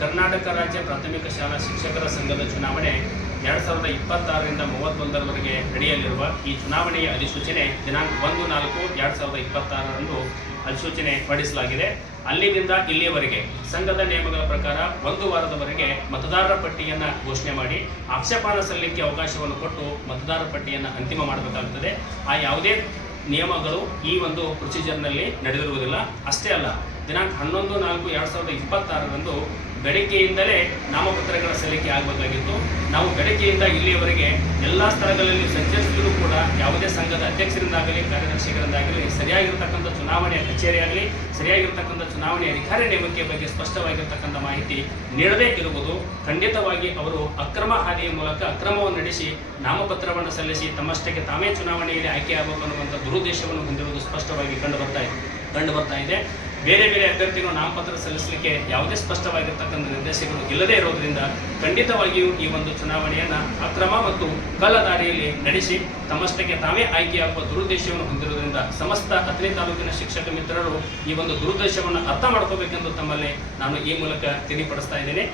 ಕರ್ನಾಟಕ ರಾಜ್ಯ ಪ್ರಾಥಮಿಕ ಶಾಲಾ ಶಿಕ್ಷಕರ ಸಂಘದ ಚುನಾವಣೆ 2026ರಿಂದ 31ರವರೆಗೆ ನಡೆಯಲಿರುವ ಈ ಚುನಾವಣೆಯ ಅಧಿಸೂಚನೆ ದಿನಾಂಕ 1/4/2026ರಂದು ಅಧಿಸೂಚನೆ ಹೊರಡಿಸಲಾಗಿದೆ. ಅಲ್ಲಿಂದ ಇಲ್ಲಿಯವರೆಗೆ ಸಂಘದ ನಿಯಮಗಳ ಪ್ರಕಾರ 1 ವಾರದವರೆಗೆ ಮತದಾರರ ಪಟ್ಟಿಯನ್ನು ಘೋಷಣೆ ಮಾಡಿ ಆಕ್ಷೇಪಣೆ ಸಲ್ಲಿಕೆ ಅವಕಾಶವನ್ನು ಕೊಟ್ಟು ಮತದಾರರ ಪಟ್ಟಿಯನ್ನು ಅಂತಿಮ ಮಾಡಬೇಕಾಗುತ್ತದೆ. ಆ ಯಾವುದೇ ನಿಯಮಗಳು ಈ ಒಂದು ಪ್ರೊಸೀಜರ್ನಲ್ಲಿ ನಡೆದಿರುವುದಿಲ್ಲ. ಅಷ್ಟೇ ಅಲ್ಲ, ದಿನಾಂಕ 11/4/2026ರಂದು ಬೆಳಗ್ಗೆಯಿಂದಲೇ ನಾಮಪತ್ರಗಳ ಸಲ್ಲಿಕೆ ಆಗಬೇಕಾಗಿತ್ತು. ನಾವು ಬೆಳಗ್ಗೆಯಿಂದ ಇಲ್ಲಿಯವರೆಗೆ ಎಲ್ಲ ಸ್ಥಳಗಳಲ್ಲಿ ಸಂಚರಿಸಿದರೂ ಕೂಡ ಯಾವುದೇ ಸಂಘದ ಅಧ್ಯಕ್ಷರಿಂದಾಗಲಿ ಕಾರ್ಯದರ್ಶಿಗಳಿಂದಾಗಲಿ ಸರಿಯಾಗಿರ್ತಕ್ಕಂಥ ಚುನಾವಣೆಯ ಕಚೇರಿಯಾಗಲಿ ಸರಿಯಾಗಿರ್ತಕ್ಕಂಥ ಚುನಾವಣೆ ಅಧಿಕಾರಿ ನೇಮಕ ಬಗ್ಗೆ ಸ್ಪಷ್ಟವಾಗಿರ್ತಕ್ಕಂಥ ಮಾಹಿತಿ ನೀಡದೇ ಇರುವುದು ಖಂಡಿತವಾಗಿ ಅವರು ಅಕ್ರಮ ಹಾದಿಯ ಮೂಲಕ ಅಕ್ರಮವನ್ನು ನಡೆಸಿ ನಾಮಪತ್ರವನ್ನು ಸಲ್ಲಿಸಿ ತಮ್ಮಷ್ಟಕ್ಕೆ ತಾವೇ ಚುನಾವಣೆಯಲ್ಲಿ ಆಯ್ಕೆಯಾಗಬೇಕು ಅನ್ನುವಂಥ ದುರುದ್ದೇಶವನ್ನು ಹೊಂದಿರುವುದು ಸ್ಪಷ್ಟವಾಗಿ ಕಂಡು ಬರ್ತಾ ಇದೆ. ಬೇರೆ ಬೇರೆ ಅಭ್ಯರ್ಥಿಗಳು ನಾಮಪತ್ರ ಸಲ್ಲಿಸಲಿಕ್ಕೆ ಯಾವುದೇ ಸ್ಪಷ್ಟವಾಗಿರ್ತಕ್ಕಂಥ ನಿರ್ದೇಶಕರು ಇಲ್ಲದೇ ಇರೋದರಿಂದ ಖಂಡಿತವಾಗಿಯೂ ಈ ಒಂದು ಚುನಾವಣೆಯನ್ನು ಅಕ್ರಮ ಮತ್ತು ಕಳ್ಳ ದಾರಿಯಲ್ಲಿ ನಡೆಸಿ ತಮ್ಮಷ್ಟಕ್ಕೆ ತಾವೇ ಆಯ್ಕೆಯಾಗುವ ದುರುದ್ದೇಶವನ್ನು ಹೊಂದಿರುವುದರಿಂದ ಸಮಸ್ತ ಅಥಣಿ ತಾಲೂಕಿನ ಶಿಕ್ಷಕ ಮಿತ್ರರು ಈ ಒಂದು ದುರುದ್ದೇಶವನ್ನು ಅರ್ಥ ಮಾಡ್ಕೋಬೇಕೆಂದು ತಮ್ಮಲ್ಲಿ ನಾನು ಈ ಮೂಲಕ ತಿಳಿಪಡಿಸ್ತಾ ಇದ್ದೇನೆ.